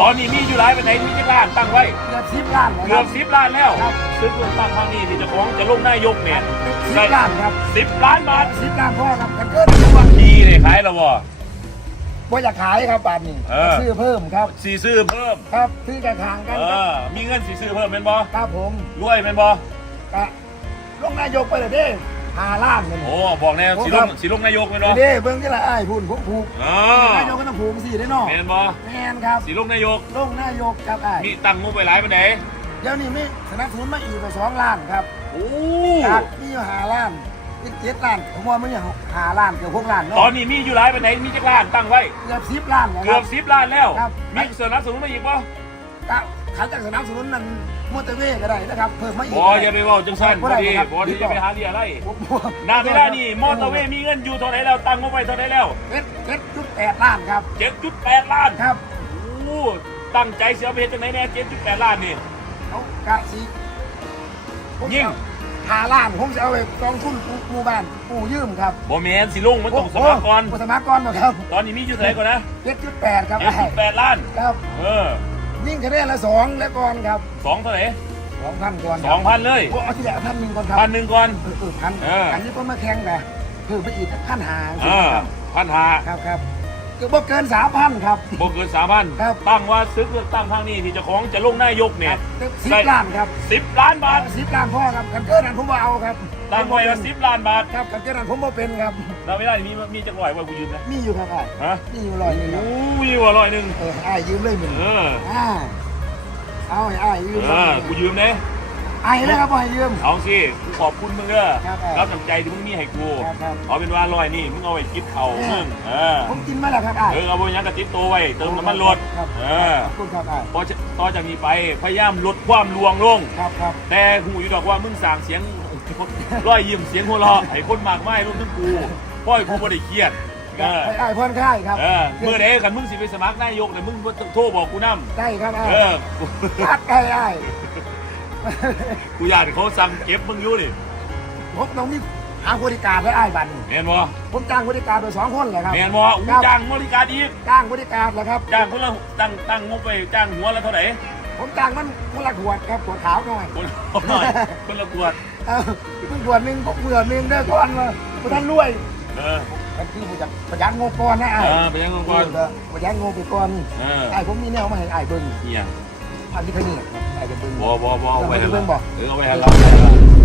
ตอนนี้มีอยู่หลายไปไหนมีจักรล้านตั้งไว้เกือบสิบล้านนะคเกืรัอบ บสิบล้านแล้วครับ ซึ่งเรื่องตั้งครั้งนี้ที่เจะของจะลงนายกเนี่ยสิบล้านครับสิบล้านบาทสิบล้านพ่อครับกันเกินทุกวันทีเนี่ยขายแล้วบ่ว่าจะขายครับบาทนี้เออ ซื้อเพิ่มครับ สีซื้อเพิ่ม ครับซื้อกันทางกันเอครับอ มีเงินสีซื้อเพิ่มเป็นบ่ครับผมรวยเป็นบ่กะลงนายกไปเลยเด้ หาล้านเลยโอ้บอกแน่โอ้สีคลรังบสีลงนายกเป็นบ่เด้เบิ่งที่ละอ้ายพูนผมผูกอ๋อนายกก็ต้องผูกสิได้เนาะแม่นบ่แมนครับสีลงนายก ลงนายกครับอ้ายมีตั้งงบไปหลายไปไหนเดี๋ยวนี้มีสนับสนุนมาอีกไปสองล้านครับโอ้จากมีอยู่หาล้านอีกเจ็ดล้านผมว่ามันอย่างหาล้านเกือบหกล้านตอเนาะนนี้มีอยู่หลายไปไหนมีจักรล้านตั้งไว้ เกือบสิบล้านนะคเกืรัอบบสิบล้านแล้ว ครับ มีสนับสนุนมาอีกบ่ ก็ขันจากสนับสนุนนั้นมอเตอร์เวย์ก็ได้นะครับ เพิ่มมาอีกบ่อย่าไปเว้าจังซั่นบ่บ่ได้ดีครับบ่ที่จะไปหาเรียอะไรผมผมณเวลานี้มอเตอร์เวย์มีเงินอยู่เท่าไหร่แล้วตั้งงบไปเท่าไหร่แล้วเจ็ดเจ็ดจุดแปดล้านครับ7.8ล้านครับ โอ้ตั้งใจเสียไปเฮ็ดจังไหนแน่7.8ล้านนี่ เอากะสีผมยิ่ง หาล้านผมจะเอาไปกองทุนหมู่บ้านปู่ยืมครับบ่แม่นสิลงมันต้องสมัครก่อนโสมัครก่อนบ่ครับตอนนี้มีอยู่เท่าไหร่ก่อนนะเจ็ดจุดแปดครับ7.8ล้าน ครับ เออ ยิ่งคะแนนละสองแล้วก่อนครับสองเท่าไหร่สองพันก่อนสองพันเลยโอ้เอาที่แหละพันหนึ่งก่อนครับพันหนึ่งก่อนเออเออพันเอออัอันนี้ก็มาแข่งกันเพิ่มไปอีกพันหาเออครับพันหาครับครับก็ บ่เกินสามพันครับบ่เกินสามพันครับ ตั้งว่าซึกเลือกตั้งครั้งนี้ที่เจ้าของจะลงนายกเนี่ยสิบล้านครับสิบล้านบาท สิบล้านพ่อครับกันเกินนั้นผมบ่เอาครับตั้งไว้ว่าสิบล้านบาทครับกันเกินนั้นผมบ่เป็นครับแล้วไม่ได้มีมีจักรอยไว้กูยืมนะมีอยู่ครับไอ้ายฮะมีอยู่ร้อยหนึงครับโอ้ยว่าร้อยหนึ่งเออไอ้ายยืมเลยหนึ่งเอออ่าเอาให้ไอ้ายยืมเออกูยืมเน่ ไอ้ายเลยครับบ่ให้ยืม เอาสิกูขอบคุณมึงเด้อครับรับน้ำใจที่มึงมีให้กูครับครับ เอาเป็นว่าร้อยนี่มึงเอาไว้กินเข่าวมึงเออผมกินมาแล้วครับไอ้ายเออเอาไปยังกระติดตัวไว้เติมน้ำมันรถครับเออขอบคุณครับไอ้ายพอจะต่อจากนี้ไปพยายามลดความลวงลง ครับครับ แต่หูอยู่ดอกว่ามึงสั่งเสียง ร้อยยิ้มเสียงหัวเราะให้คนมากมายรวมทั้งกูเพราะไอ้กูไม่ได้เครียดเออไอ้ไอ้ายผ่อนคลายครับ เออเมื่อใดกันมึงสิไปสมัครนายกเนี่ยมึงโทรบอกกูนำได้ครับไอ้ายเออกูพัดไอ้ไอ้าย กูอยากให้เขาสั่งเก็บมึงอยู่ดิผมต้องมีหาบริการไว้ไอ้ายบันแมนบ่ผมจ้างบริการไปสองคนเลยครับแมนบ่อู้จ้างบริการอีกจ้างบริการแล้วครับ จ้างคนละตั้งตั้งงบไปจ้างหัวละเท่าไหร่ผมจ้างมันคนละขวดครับขวดขาวหน่อยคนละหน่อยคนละขวดเออเพิ่งขวดหนึ่งผมขวดหนึ่งได้ก่อนมาผู้ท่านรวยเออมันคือประหยัดประหยัดงบก่อนนะเอไอ้ายอไปยังก่อนเออประหยัดงบไปก่อนเออ ไอ้ายผมมีแนวมาให้ไอ้ายเบิ้งเฮียอันที่เขานี่ครับไอ้าย จะเบิ้งบ่บ่บ่เอาไว้ให้เบิ่เรางบ่เออเอาไว้ให้เรา